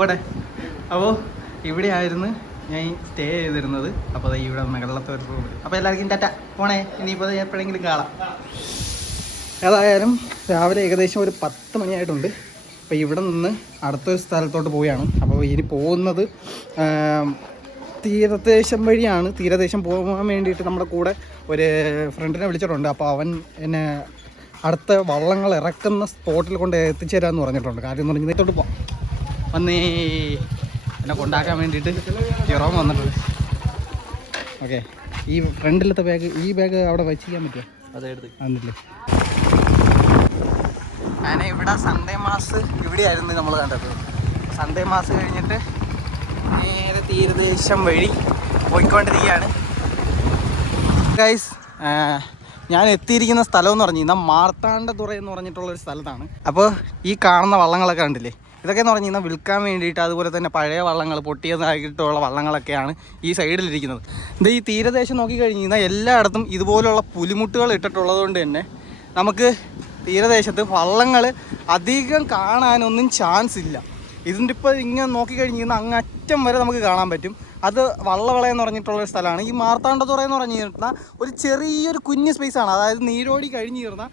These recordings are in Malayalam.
പോട്ടെ അപ്പോൾ ഇവിടെ ആയിരുന്നു ഞാൻ സ്റ്റേ ചെയ്തിരുന്നത്. അപ്പോൾ ഇവിടെ മുകളിലത്തെ ഒരു റൂം അപ്പോൾ എല്ലാവർക്കും ടാറ്റ. പോണേ. ഇനിയിപ്പോൾ എപ്പോഴെങ്കിലും കാണാം. ഏതായാലും രാവിലെ ഏകദേശം ഒരു പത്ത് മണിയായിട്ടുണ്ട്. അപ്പോൾ ഇവിടെ നിന്ന് അടുത്തൊരു സ്ഥലത്തോട്ട് പോവുകയാണ്. അപ്പോൾ ഇനി പോകുന്നത് തീരദേശം വഴിയാണ്. തീരദേശം പോകാൻ വേണ്ടിയിട്ട് നമ്മുടെ കൂടെ ഒരു ഫ്രണ്ടിനെ വിളിച്ചിട്ടുണ്ട്. അപ്പോൾ അവൻ എന്നെ അടുത്ത വള്ളങ്ങൾ ഇറക്കുന്ന സ്പോട്ടിൽ കൊണ്ട് എത്തിച്ചേരാമെന്ന് പറഞ്ഞിട്ടുണ്ട്. കാര്യം എന്ന് പറഞ്ഞാൽ പോവാം. വന്നേ. എന്നെ കൊണ്ടാക്കാൻ വേണ്ടിയിട്ട് ചിറോം വന്നിട്ടുണ്ട്. ഓക്കെ. ഈ ഫ്രണ്ടിലത്തെ ബാഗ് ഈ ബാഗ് അവിടെ വെച്ചിരിക്കാൻ പറ്റുമോ അതെടുത്ത് ഞാൻ ഇവിടെ സൺഡേ മാസ് ഇവിടെയായിരുന്നു നമ്മൾ കണ്ടത്. സൺഡേ മാസ് കഴിഞ്ഞിട്ട് നേരെ തീരദേശം വഴി പോയിക്കൊണ്ടിരിക്കുകയാണ്. ഗൈസ് ഞാൻ എത്തിയിരിക്കുന്ന സ്ഥലം എന്ന് പറഞ്ഞു കഴിഞ്ഞാൽ മാർത്താണ്ഡതുറ എന്ന് പറഞ്ഞിട്ടുള്ള ഒരു സ്ഥലത്താണ്. അപ്പോൾ ഈ കാണുന്ന വള്ളങ്ങളൊക്കെ കണ്ടില്ലേ? ഇതൊക്കെ എന്ന് പറഞ്ഞു കഴിഞ്ഞാൽ വിൽക്കാൻ വേണ്ടിയിട്ട് അതുപോലെ തന്നെ പഴയ വള്ളങ്ങൾ പൊട്ടിയതായിട്ടുള്ള വള്ളങ്ങളൊക്കെയാണ് ഈ സൈഡിലിരിക്കുന്നത്. ഇത് ഈ തീരദേശം നോക്കി കഴിഞ്ഞ് കഴിഞ്ഞാൽ എല്ലായിടത്തും ഇതുപോലുള്ള പുലിമുട്ടുകൾ ഇട്ടിട്ടുള്ളത് കൊണ്ട് തന്നെ നമുക്ക് തീരദേശത്ത് വള്ളങ്ങൾ അധികം കാണാനൊന്നും ചാൻസ് ഇല്ല. ഇതിന്റെ ഇപ്പോൾ ഇങ്ങനെ നോക്കിക്കഴിഞ്ഞ് കഴിഞ്ഞാൽ അങ്ങ് അറ്റം വരെ നമുക്ക് കാണാൻ പറ്റും. അത് വള്ളവള എന്ന് പറഞ്ഞിട്ടുള്ള സ്ഥലമാണ്. ഈ മാർത്താണ്ഡതുറ എന്ന് പറഞ്ഞു കഴിഞ്ഞാൽ ഒരു ചെറിയൊരു കുഞ്ഞ് ആണ്. അതായത് നീരോടി കഴിഞ്ഞ് തീർന്ന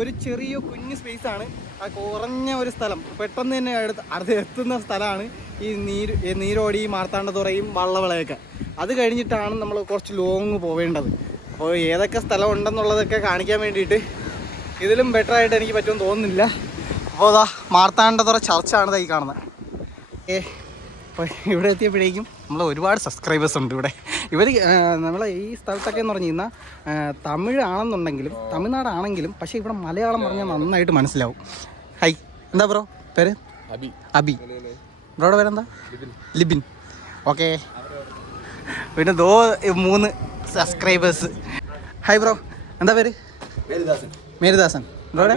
ഒരു ചെറിയ കുഞ്ഞ് സ്പേസാണ് ആ കുറഞ്ഞ ഒരു സ്ഥലം. പെട്ടെന്ന് തന്നെ അടുത്ത് അടുത്ത് എത്തുന്ന സ്ഥലമാണ് ഈ നീര് നീരോടി മാർത്താണ്ഡതുറയും വള്ളവിളയൊക്കെ. അത് കഴിഞ്ഞിട്ടാണ് നമ്മൾ കുറച്ച് ലോങ് പോവേണ്ടത്. അപ്പോൾ ഏതൊക്കെ സ്ഥലം ഉണ്ടെന്നുള്ളതൊക്കെ കാണിക്കാൻ വേണ്ടിയിട്ട് ഇതിലും ബെറ്റർ ആയിട്ട് എനിക്ക് പറ്റുമെന്ന് തോന്നുന്നില്ല. അപ്പോൾ അതാ മാർത്താണ്ഡതുറ ചർച്ചാണ് ഈ കാണുന്നത് ഏ അപ്പോൾ ഇവിടെ എത്തിയപ്പോഴേക്കും നമ്മൾ ഒരുപാട് സബ്സ്ക്രൈബേഴ്സ് ഉണ്ട് ഇവിടെ. ഇവർ നമ്മൾ ഈ സ്ഥലത്തൊക്കെ എന്ന് പറഞ്ഞു കഴിഞ്ഞാൽ തമിഴാണെന്നുണ്ടെങ്കിലും തമിഴ്നാടാണെങ്കിലും പക്ഷേ ഇവിടെ മലയാളം പറഞ്ഞാൽ നന്നായിട്ട് മനസ്സിലാവും. ഹൈ എന്താ ബ്രോ പേര്? അബി. അബി. ബ്രോയുടെ പേരെന്താ? ലിബിൻ. ഓക്കെ പിന്നെ ദോ മൂന്ന് സബ്സ്ക്രൈബേഴ്സ് ഹായ് ബ്രോ എന്താ പേര്? മേരിദാസൻ. ബ്രോയുടെ?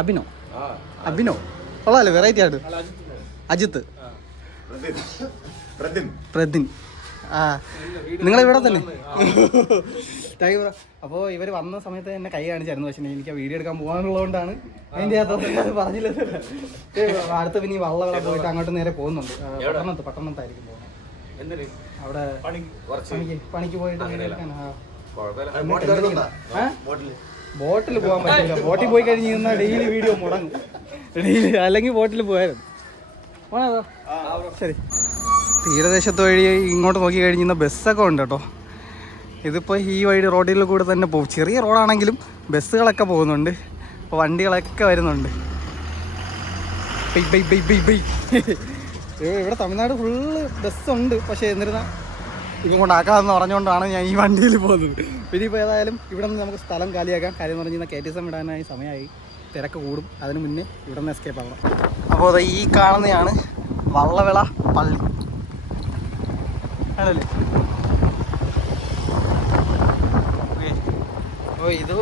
അഭിനോ അഭിനോ ഉള്ളതല്ലേ വെറൈറ്റി ആയിട്ട്. അജിത്ത്. പ്രതിൻ ആ. നിങ്ങൾ ഇവിടെ തന്നെ? താങ്ക് യു ബ്രോ അപ്പോൾ ഇവർ വന്ന സമയത്ത് എന്നെ കൈ കാണിച്ചായിരുന്നു. പക്ഷേ എനിക്ക് ആ വീഡിയോ എടുക്കാൻ പോകാനുള്ളതുകൊണ്ടാണ് അതിന്റെ അകത്ത് പറഞ്ഞില്ല ഏ, അടുത്ത പിന്നെ ഈ വള്ളവള പോയിട്ട് അങ്ങോട്ട് നേരെ പോകുന്നുണ്ട്. പട്ടണത്ത് പട്ടണത്തായിരിക്കും പോകുന്നത്. അവിടെ പണി കുറച്ച് പണിക്ക് പോയിട്ട് ബോട്ടിൽ പോകാൻ പറ്റില്ല ബോട്ടിൽ പോയി കഴിഞ്ഞ് നിന്നാ ഡെയിലി വീഡിയോ മുടങ്ങും. ഡെയിലി അല്ലെങ്കിൽ ബോട്ടിൽ പോയാലും. പോണതോ ശരി. തീരദേശത്ത് വഴി ഇങ്ങോട്ട് നോക്കി കഴിഞ്ഞ് കഴിഞ്ഞാൽ ബസ്സൊക്കെ ഉണ്ട് കേട്ടോ. ഇതിപ്പോൾ ഈ വഴി റോഡിൽ കൂടെ തന്നെ പോകും. ചെറിയ റോഡാണെങ്കിലും ബസ്സുകളൊക്കെ പോകുന്നുണ്ട്. അപ്പോൾ വണ്ടികളൊക്കെ വരുന്നുണ്ട്. ബൈ ബൈ ബൈ ബൈ ഇവിടെ തമിഴ്നാട് ഫുള്ള് ബസ്സുണ്ട്. പക്ഷേ എന്നിരുന്നാൽ കൊണ്ടാക്കാമെന്ന് പറഞ്ഞുകൊണ്ടാണ് ഞാൻ ഈ വണ്ടിയിൽ പോകുന്നത്. പിന്നെ ഇപ്പോൾ ഏതായാലും ഇവിടെ നിന്ന് നമുക്ക് സ്ഥലം കാലിയാക്കാം. കാര്യം എന്ന് പറഞ്ഞാൽ കെ ടി എസ് എം സമയമായി തിരക്ക് കൂടും. അതിന് മുന്നേ ഇവിടെ നിന്ന് എസ്കേപ്പ് ആവണം. അപ്പോൾ അത് ഈ കാണുന്നതാണ് വള്ളവിള പള്ളി. ആണല്ലേ. അപ്പോൾ ഇത്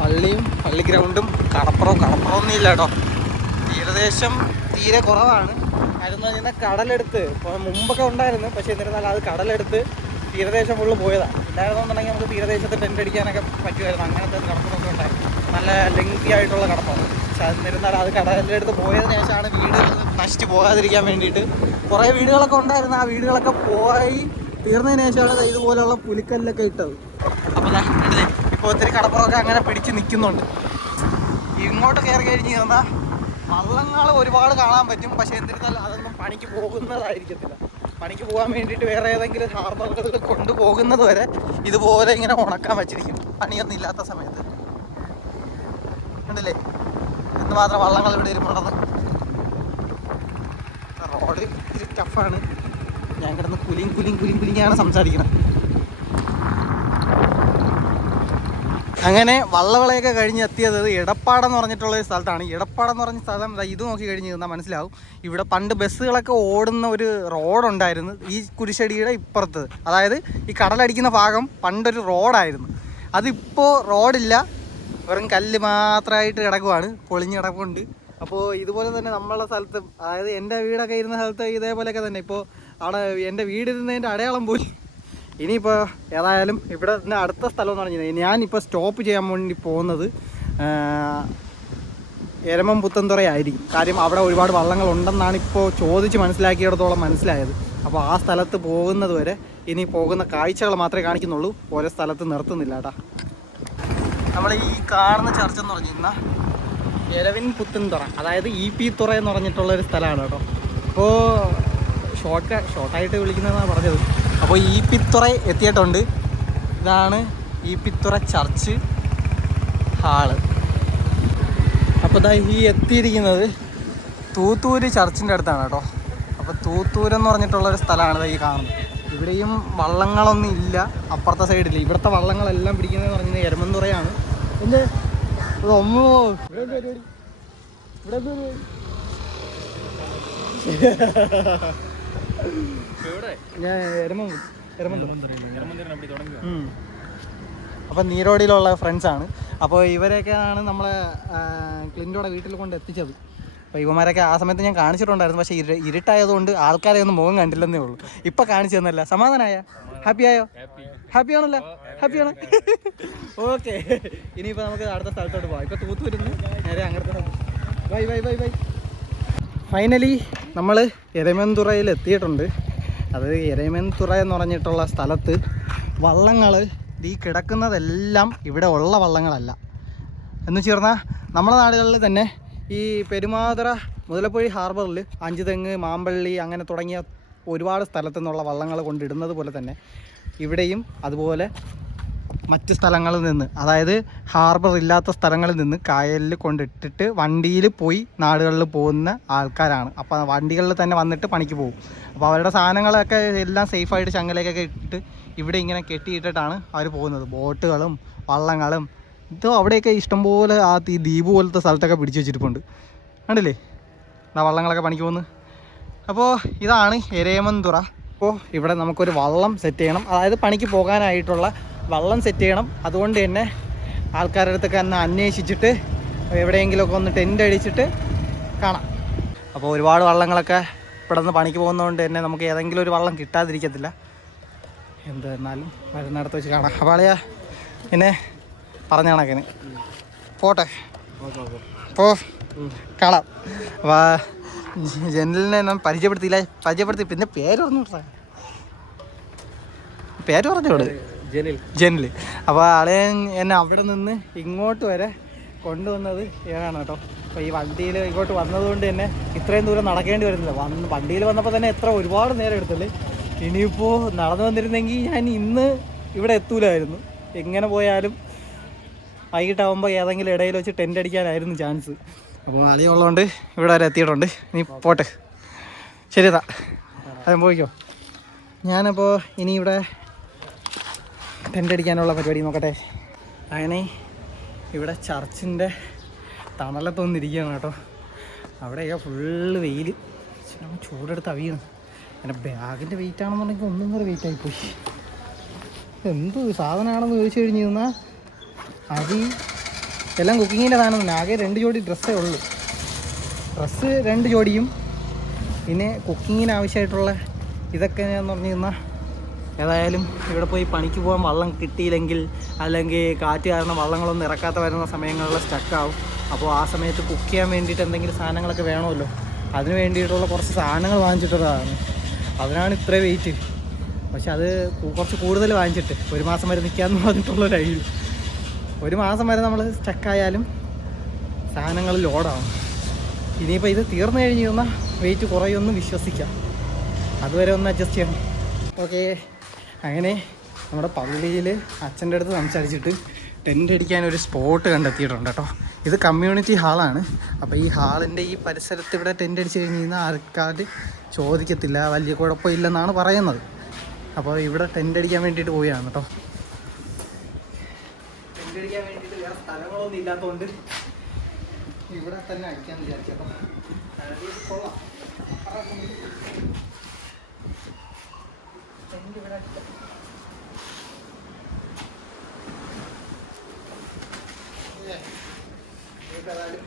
പള്ളിയും പള്ളി ഗ്രൗണ്ടും കടപ്പുറവും കടപ്പുറമൊന്നും ഇല്ല കേട്ടോ. തീരദേശം തീരെ കുറവാണ്. കാര്യം എന്ന് പറഞ്ഞാൽ കടലെടുത്ത് മുമ്പൊക്കെ ഉണ്ടായിരുന്നു പക്ഷേ എന്നിരുന്നാൽ അത് കടലെടുത്ത് തീരദേശം ഫുള്ള് പോയതാണ് ഉണ്ടായിരുന്നുണ്ടെങ്കിൽ നമുക്ക് തീരദേശത്ത് ടെന്റ് അടിക്കാനൊക്കെ പറ്റുമായിരുന്നു. അങ്ങനത്തെ കടപ്പുറമൊക്കെ ഉണ്ടായിരുന്നു. നല്ല ലെങ്തി ആയിട്ടുള്ള കടപ്പുറം പക്ഷെ അത് അടുത്ത് പോയതിനു ശേഷമാണ് വീട് നശിച്ച് പോകാതിരിക്കാൻ വേണ്ടിയിട്ട്. കുറേ വീടുകളൊക്കെ ഉണ്ടായിരുന്നു. ആ വീടുകളൊക്കെ പോയി തീർന്നതിന് ശേഷമാണ് ഇതുപോലെയുള്ള പുലിക്കല്ലൊക്കെ ഇട്ടത്. അപ്പോൾ ഇപ്പോൾ ഒത്തിരി കടപ്പുറമൊക്കെ അങ്ങനെ പിടിച്ച് നിൽക്കുന്നുണ്ട്. ഇങ്ങോട്ട് കയറി കഴിഞ്ഞ് കഴിഞ്ഞാൽ വള്ളങ്ങൾ ഒരുപാട് കാണാൻ പറ്റും. പക്ഷെ എന്നിരുന്നാലും അതൊന്നും പണിക്ക് പോകുന്നതായിരിക്കത്തില്ല. പണിക്ക് പോകാൻ വേണ്ടിയിട്ട് വേറെ ഏതെങ്കിലും ഹാർബറുകളിൽ കൊണ്ടുപോകുന്നത് വരെ ഇതുപോലെ ഇങ്ങനെ ഉണക്കാൻ വെച്ചിരിക്കും പണിയൊന്നും ഇല്ലാത്ത സമയത്ത്. ഉണ്ടല്ലേ എന്തുമാത്രം വള്ളങ്ങൾ ഇവിടെ ഇരുമുള്ളത് റോഡ് ഇത്തിരി ടഫാണ് ഞാൻ കിടന്ന് കുലിയും കുലിയും കുലിയും കുലിങ്ങാണ് സംസാരിക്കുന്നത്. അങ്ങനെ വള്ളവളയൊക്കെ കഴിഞ്ഞ് എത്തിയത് ഇടപ്പാടെന്ന് പറഞ്ഞിട്ടുള്ള ഒരു സ്ഥലത്താണ്. ഇടപ്പാടെന്ന് പറഞ്ഞ സ്ഥലം ഇത് നോക്കി കഴിഞ്ഞ് നിന്നാൽ മനസ്സിലാവും. ഇവിടെ പണ്ട് ബസ്സുകളൊക്കെ ഓടുന്ന ഒരു റോഡുണ്ടായിരുന്നു ഈ കുരിശടിയുടെ ഇപ്പുറത്ത്. അതായത് ഈ കടലടിക്കുന്ന ഭാഗം പണ്ടൊരു റോഡായിരുന്നു അതിപ്പോൾ റോഡില്ല വെറും കല്ല് മാത്രമായിട്ട് കിടക്കുവാണ് പൊളിഞ്ഞ് കിടപ്പുണ്ട്. അപ്പോൾ ഇതുപോലെ തന്നെ നമ്മളെ സ്ഥലത്ത് അതായത് എന്റെ വീടൊക്കെ ഇരുന്ന സ്ഥലത്ത് ഇതേപോലെയൊക്കെ തന്നെ. ഇപ്പോൾ അവിടെ എന്റെ വീടിരുന്നതിന്റെ അടയാളം പോലും. ഇനിയിപ്പോൾ ഏതായാലും ഇവിടെ നിന്ന് അടുത്ത സ്ഥലം എന്ന് പറഞ്ഞാൽ ഞാനിപ്പോൾ സ്റ്റോപ്പ് ചെയ്യാൻ വേണ്ടി പോകുന്നത് എരമം പുത്തൻതുറയായിരിക്കും കാര്യം അവിടെ ഒരുപാട് വള്ളങ്ങൾ ഉണ്ടെന്നാണ് ഇപ്പോൾ ചോദിച്ച് മനസ്സിലാക്കിയിടത്തോളം മനസ്സിലായത്. അപ്പോൾ ആ സ്ഥലത്ത് പോകുന്നത് വരെ ഇനി പോകുന്ന കാഴ്ചകൾ മാത്രമേ കാണിക്കുന്നുള്ളൂ. ഓരോ സ്ഥലത്ത് നിർത്തുന്നില്ല കേട്ടാ. നമ്മൾ ഈ കാണുന്ന ചർച്ച എന്ന് പറഞ്ഞിരുന്ന എരവിൻ പുത്തൻതുറ അതായത് ഇ പി തുറ എന്ന് പറഞ്ഞിട്ടുള്ള ഒരു സ്ഥലമാണ് കേട്ടോ. അപ്പോൾ ഷോർട്ട് ഷോർട്ടായിട്ട് വിളിക്കുന്നതെന്നാണ് പറഞ്ഞത്. അപ്പോൾ ഈ പിത്തുറ എത്തിയിട്ടുണ്ട്. ഇതാണ് ഈ പിത്തുറ ചർച്ച് ഹാൾ. അപ്പോൾ ഇതാ ഈ എത്തിയിരിക്കുന്നത് തൂത്തൂര് ചർച്ചിന്റെ അടുത്താണ് കേട്ടോ. അപ്പോൾ തൂത്തൂരെന്ന് പറഞ്ഞിട്ടുള്ളൊരു സ്ഥലമാണ് ഈ കാണുന്നത്. ഇവിടെയും വള്ളങ്ങളൊന്നും ഇല്ല. അപ്പുറത്തെ സൈഡിൽ ഇവിടുത്തെ വള്ളങ്ങളെല്ലാം പിടിക്കുന്നതെന്ന് പറഞ്ഞാൽ എരമന്തുറയാണ് ഇവിടെ പരിപാടി ഇവിടെ പരിപാടി. അപ്പം നീരോടിയിലുള്ള ഫ്രണ്ട്സാണ് അപ്പോൾ ഇവരെയൊക്കെയാണ് നമ്മളെ ക്ലിന്റോടെ വീട്ടിൽ കൊണ്ട് എത്തിച്ചത്. അപ്പോൾ ഇവന്മാരൊക്കെ ആ സമയത്ത് ഞാൻ കാണിച്ചിട്ടുണ്ടായിരുന്നു. പക്ഷേ ഇരു ഇരുട്ടായതുകൊണ്ട് ആൾക്കാരെ ഒന്നും മുഖം കണ്ടില്ലെന്നേ ഉള്ളൂ. ഇപ്പം കാണിച്ചു തന്നല്ല. സമാധാനമായ ഹാപ്പി ആണല്ലോ? ഹാപ്പി ആണ്. ഓക്കെ ഇനിയിപ്പോൾ നമുക്ക് അടുത്ത സ്ഥലത്തോട്ട് പോകാം ഇപ്പോൾ തൂത്തുവരുന്നു നേരെ അങ്ങോട്ട് bye bye bye bye. Finally നമ്മൾ എരമൻതുറയിൽ എത്തിയിട്ടുണ്ട്. അത് എരമൻതുറ എന്ന് പറഞ്ഞിട്ടുള്ള സ്ഥലത്ത് വള്ളങ്ങൾ ഈ കിടക്കുന്നതെല്ലാം ഇവിടെ ഉള്ള വള്ളങ്ങളല്ല. എന്ന് ചേർന്നാൽ നമ്മുടെ നാടുകളിൽ തന്നെ ഈ പെരുമാതറ മുതലപ്പുഴി ഹാർബറിൽ അഞ്ചുതെങ്ങ് മാമ്പള്ളി അങ്ങനെ തുടങ്ങിയ ഒരുപാട് സ്ഥലത്തു നിന്നുള്ള വള്ളങ്ങൾ കൊണ്ടിടുന്നത് പോലെ തന്നെ ഇവിടെയും അതുപോലെ മറ്റ് സ്ഥലങ്ങളിൽ നിന്ന് അതായത് ഹാർബർ ഇല്ലാത്ത സ്ഥലങ്ങളിൽ നിന്ന് കായലിൽ കൊണ്ടിട്ടിട്ട് വണ്ടിയിൽ പോയി നാടുകളിൽ പോകുന്ന ആൾക്കാരാണ്. അപ്പോൾ വണ്ടികളിൽ തന്നെ വന്നിട്ട് പണിക്ക് പോകും. അപ്പോൾ അവരുടെ സാധനങ്ങളൊക്കെ എല്ലാം സേഫായിട്ട് ചങ്ങലേക്കൊക്കെ ഇട്ടിട്ട് ഇവിടെ ഇങ്ങനെ കെട്ടിയിട്ടിട്ടാണ് അവർ പോകുന്നത്. ബോട്ടുകളും വള്ളങ്ങളും ഇത് അവിടെയൊക്കെ ഇഷ്ടംപോലെ ആ ഈ ദ്വീപ് പോലത്തെ സ്ഥലത്തൊക്കെ പിടിച്ചു വെച്ചിട്ടുണ്ട് കണ്ടില്ലേ? ആ വള്ളങ്ങളൊക്കെ പണിക്ക് പോകുന്നു. അപ്പോൾ ഇതാണ് എരേമന്തുറ. അപ്പോൾ ഇവിടെ നമുക്കൊരു വള്ളം സെറ്റ് ചെയ്യണം. അതായത് പണിക്ക് പോകാനായിട്ടുള്ള വള്ളം സെറ്റ് ചെയ്യണം. അതുകൊണ്ട് തന്നെ ആൾക്കാരുടെ അടുത്തൊക്കെ ഒന്ന് അന്വേഷിച്ചിട്ട് എവിടെയെങ്കിലുമൊക്കെ ഒന്ന് ടെന്റ് അടിച്ചിട്ട് കാണാം. അപ്പോൾ ഒരുപാട് വള്ളങ്ങളൊക്കെ ഇവിടെ നിന്ന് പണിക്ക് പോകുന്നതുകൊണ്ട് തന്നെ നമുക്ക് ഏതെങ്കിലും ഒരു വള്ളം കിട്ടാതിരിക്കത്തില്ല. എന്തായിരുന്നാലും വരുന്നിടത്ത് വെച്ച് കാണാം. അപ്പോൾ അളിയാ എന്നെ പറഞ്ഞ കണക്കിന്. പോട്ടെ. അപ്പോൾ കാണാം. അപ്പോൾ ജനലിനെ ഞാൻ പരിചയപ്പെടുത്തിയില്ല. പരിചയപ്പെടുത്തി. പിന്നെ പേര് പറഞ്ഞു കൊടുത്താ. പേര് പറഞ്ഞോട് ജനൽ. ജനൽ. അപ്പോൾ ആളെ എന്നെ അവിടെ നിന്ന് ഇങ്ങോട്ട് വരെ കൊണ്ടുവന്നത് ഏതാണ് കേട്ടോ. അപ്പോൾ ഈ വണ്ടിയിൽ ഇങ്ങോട്ട് വന്നതുകൊണ്ട് തന്നെ ഇത്രയും ദൂരം നടക്കേണ്ടി വരുന്നില്ല. വന്ന് വണ്ടിയിൽ വന്നപ്പോൾ തന്നെ എത്ര ഒരുപാട് നേരം എടുത്തല്ലേ. ഇനിയിപ്പോൾ നടന്നു വന്നിരുന്നെങ്കിൽ ഞാൻ ഇന്ന് ഇവിടെ എത്തൂലായിരുന്നു. എങ്ങനെ പോയാലും വൈകിട്ടാവുമ്പോൾ ഏതെങ്കിലും ഇടയിൽ വെച്ച് ടെന്റ് അടിക്കാനായിരുന്നു ചാൻസ് അപ്പോൾ അളിയുള്ളതുകൊണ്ട് ഇവിടെ വരെ എത്തിയിട്ടുണ്ട്. നീ പോട്ടെ. ശരി താ അതും പോയിക്കോ? ഞാനപ്പോൾ ഇനി ഇവിടെ ടെന്റ് അടിക്കാനുള്ള പരിപാടി നോക്കട്ടെ. അങ്ങനെ ഇവിടെ ചർച്ചിന്റെ തണലത്തൊന്നിരിക്കുകയാണ് കേട്ടോ. അവിടെയൊക്കെ ഫുള്ള് വെയിൽ ചൂടെടുത്ത് അവിയുന്നു എന്റെ ബാഗിന്റെ വെയിറ്റ് ആണെന്നുണ്ടെങ്കിൽ ഒന്നും കൂടെ വെയിറ്റ് ആയിപ്പോയി. എന്ത് സാധനമാണെന്ന് ചോദിച്ചു കഴിഞ്ഞിരുന്ന അരി എല്ലാം കുക്കിങ്ങിന്റെ സാധനം തന്നെ ആകെ രണ്ട് ജോഡി ഡ്രസ്സേ ഉള്ളൂ. ഡ്രസ്സ് രണ്ട് ജോഡിയും പിന്നെ കുക്കിങ്ങിന് ആവശ്യമായിട്ടുള്ള ഇതൊക്കെ ഞാൻ പറഞ്ഞു കഴിഞ്ഞാൽ ഏതായാലും ഇവിടെ പോയി പണിക്ക് പോകാൻ വള്ളം കിട്ടിയില്ലെങ്കിൽ അല്ലെങ്കിൽ കാറ്റ് കാരണം വള്ളങ്ങളൊന്നും ഇറക്കാത്ത വരുന്ന സമയങ്ങളിൽ സ്റ്റക്കാവും അപ്പോൾ ആ സമയത്ത് കുക്ക് ചെയ്യാൻ വേണ്ടിയിട്ട് എന്തെങ്കിലും സാധനങ്ങളൊക്കെ വേണമല്ലോ. അതിന് വേണ്ടിയിട്ടുള്ള കുറച്ച് സാധനങ്ങൾ വാങ്ങിച്ചിട്ടതാണ്. അതിനാണ് ഇത്ര വെയിറ്റ് പക്ഷെ അത് കുറച്ച് കൂടുതൽ വാങ്ങിച്ചിട്ട് ഒരു മാസം വരെ നിൽക്കാമെന്ന് പറഞ്ഞിട്ടുള്ള ഒരു ഐഡിയ ഒരു മാസം വരെ നമ്മൾ സ്റ്റക്കായാലും സാധനങ്ങൾ ലോഡാവും ഇനിയിപ്പോൾ ഇത് തീർന്നു കഴിഞ്ഞ് തന്നാൽ വെയിറ്റ് കുറയുമെന്ന് വിശ്വസിക്കാം. അതുവരെ ഒന്ന് അഡ്ജസ്റ്റ് ചെയ്യണം ഓക്കെ അങ്ങനെ നമ്മുടെ പള്ളിയിൽ അച്ഛന്റെ അടുത്ത് സംസാരിച്ചിട്ട് ടെന്റ് അടിക്കാൻ ഒരു സ്പോട്ട് കണ്ടെത്തിയിട്ടുണ്ട് കേട്ടോ. ഇത് കമ്മ്യൂണിറ്റി ഹാളാണ് അപ്പോൾ ഈ ഹാളിന്റെ ഈ പരിസരത്ത് ഇവിടെ ടെന്റ് അടിച്ച് കഴിഞ്ഞ് കഴിഞ്ഞാൽ ആൾക്കാർ ചോദിക്കത്തില്ല വലിയ കുഴപ്പമില്ലെന്നാണ് പറയുന്നത്. അപ്പോൾ ഇവിടെ ടെന്റ് അടിക്കാൻ വേണ്ടിയിട്ട് പോവുകയാണ് കേട്ടോ. അടിക്കാൻ വേണ്ടിയിട്ട് വേറെ സ്ഥലങ്ങളൊന്നും ഇല്ലാത്തതുകൊണ്ട് ഇവിടെ തന്നെ അടിക്കാൻ വിചാരിച്ചപ്പോ. കൊള്ളാം. അടിക്കാം. ഏതായാലും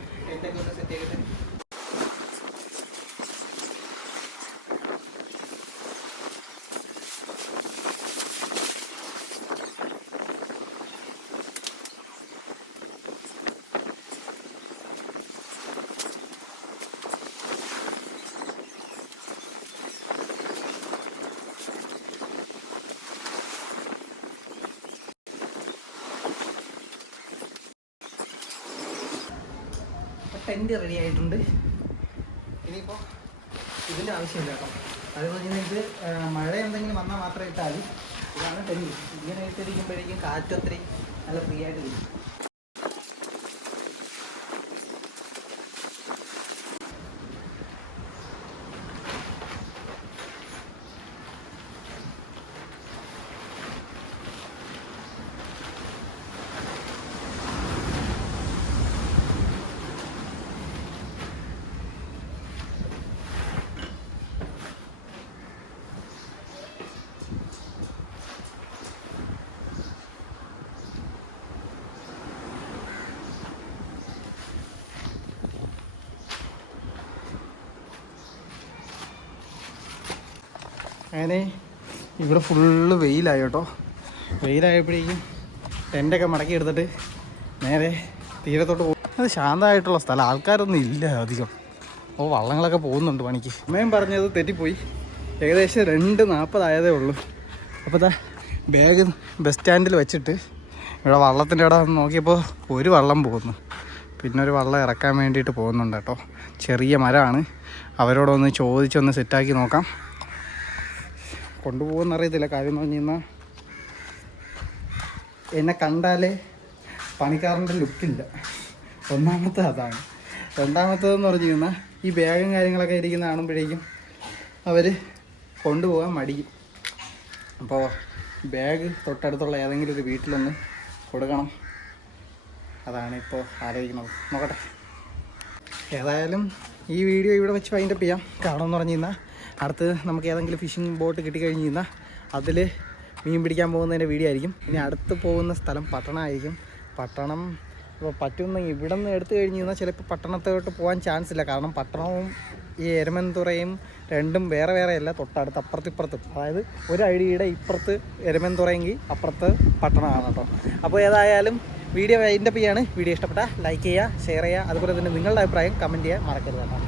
ഒന്ന് സെറ്റ് ചെയ്തിട്ട്? ടെന്റ് റെഡി ആയിട്ടുണ്ട്. ഇനിയിപ്പോൾ ഇതിന്റെ ആവശ്യമില്ല കേട്ടോ. അതുപോലെ തന്നെ ഇത് മഴ എന്തെങ്കിലും വന്നാൽ മാത്രമേ ഇട്ടാൽ ഇതാണ് ടെന്റ് ഇങ്ങനെ ഇട്ടിരിക്കുമ്പോഴേക്കും കാറ്റ് അത്രയും നല്ല ഫ്രീ ആയിട്ട് കിട്ടും. അങ്ങനെ ഇവിടെ ഫുള്ള് വെയിലായി കേട്ടോ. വെയിലായപ്പോഴേക്കും ടെന്റൊക്കെ മടക്കി എടുത്തിട്ട് നേരെ തീരത്തോട്ട് പോകും അത് ശാന്തമായിട്ടുള്ള സ്ഥലം. ആൾക്കാരൊന്നും ഇല്ല അധികം. അപ്പോൾ വള്ളങ്ങളൊക്കെ പോകുന്നുണ്ട് പണിക്ക്. അമ്മയും പറഞ്ഞത് തെറ്റിപ്പോയി. ഏകദേശം രണ്ട് നാൽപ്പതായതേ ഉള്ളൂ. അപ്പോൾ ഇതാ ബാഗ് ബസ് സ്റ്റാൻഡിൽ വെച്ചിട്ട് ഇവിടെ വള്ളത്തിന്റെ അവിടെ നോക്കിയപ്പോൾ ഒരു വള്ളം പോകുന്നു. പിന്നെ ഒരു വള്ളം ഇറക്കാൻ വേണ്ടിയിട്ട് പോകുന്നുണ്ട് കേട്ടോ. ചെറിയ മരമാണ്. അവരോടൊന്ന് ചോദിച്ചൊന്ന് സെറ്റാക്കി നോക്കാം. കൊണ്ടുപോകുമെന്ന് അറിയത്തില്ല. കാര്യം എന്ന് പറഞ്ഞു കഴിഞ്ഞാൽ എന്നെ കണ്ടാലേ പണിക്കാരന്റെ ലുക്കില്ല. ഒന്നാമത്തെ അതാണ്. രണ്ടാമത്തേതെന്ന് പറഞ്ഞു കഴിഞ്ഞാൽ ഈ ബാഗും കാര്യങ്ങളൊക്കെ ഇരിക്കുന്ന കാണുമ്പോഴേക്കും അവർ കൊണ്ടുപോകാൻ മടിക്കും. അപ്പോൾ ബാഗ് തൊട്ടടുത്തുള്ള ഏതെങ്കിലും ഒരു വീട്ടിലൊന്ന് കൊടുക്കണം. അതാണ് ഇപ്പോൾ ആലോചിക്കുന്നത്. നോക്കട്ടെ. ഏതായാലും ഈ വീഡിയോ ഇവിടെ വെച്ച് വൈൻഡപ്പ് ചെയ്യാം. കാരണം എന്ന് പറഞ്ഞു കഴിഞ്ഞാൽ അടുത്ത് നമുക്ക് ഏതെങ്കിലും ഫിഷിംഗ് ബോട്ട് കിട്ടിക്കഴിഞ്ഞ് കഴിഞ്ഞാൽ അതിൽ മീൻ പിടിക്കാൻ പോകുന്നതിന്റെ വീഡിയോ ആയിരിക്കും. ഇനി അടുത്ത് പോകുന്ന സ്ഥലം പട്ടണമായിരിക്കും. പട്ടണം ഇപ്പോൾ പറ്റുന്ന ഇവിടെ നിന്ന് എടുത്തു കഴിഞ്ഞ് കഴിഞ്ഞാൽ ചിലപ്പോൾ പട്ടണത്തോട്ട് പോകാൻ ചാൻസ് ഇല്ല. കാരണം പട്ടണവും ഈ എരമൻതുറയും രണ്ടും വേറെ വേറെ അല്ല. തൊട്ടടുത്ത് അപ്പുറത്തിപ്പുറത്തും അതായത് ഒരു അഴിയുടെ ഇപ്പുറത്ത് എരമൻതുറയെങ്കിൽ അപ്പുറത്ത് പട്ടണമാണ് കേട്ടോ. അപ്പോൾ ഏതായാലും വീഡിയോ വൈൻഡപ്പ് ചെയ്യാണ്. വീഡിയോ ഇഷ്ടപ്പെട്ടാൽ ലൈക്ക് ചെയ്യുക ഷെയർ ചെയ്യുക. അതുപോലെ തന്നെ നിങ്ങളുടെ അഭിപ്രായം കമന്റ് ചെയ്യാൻ മറക്കരുത് കേട്ടോ.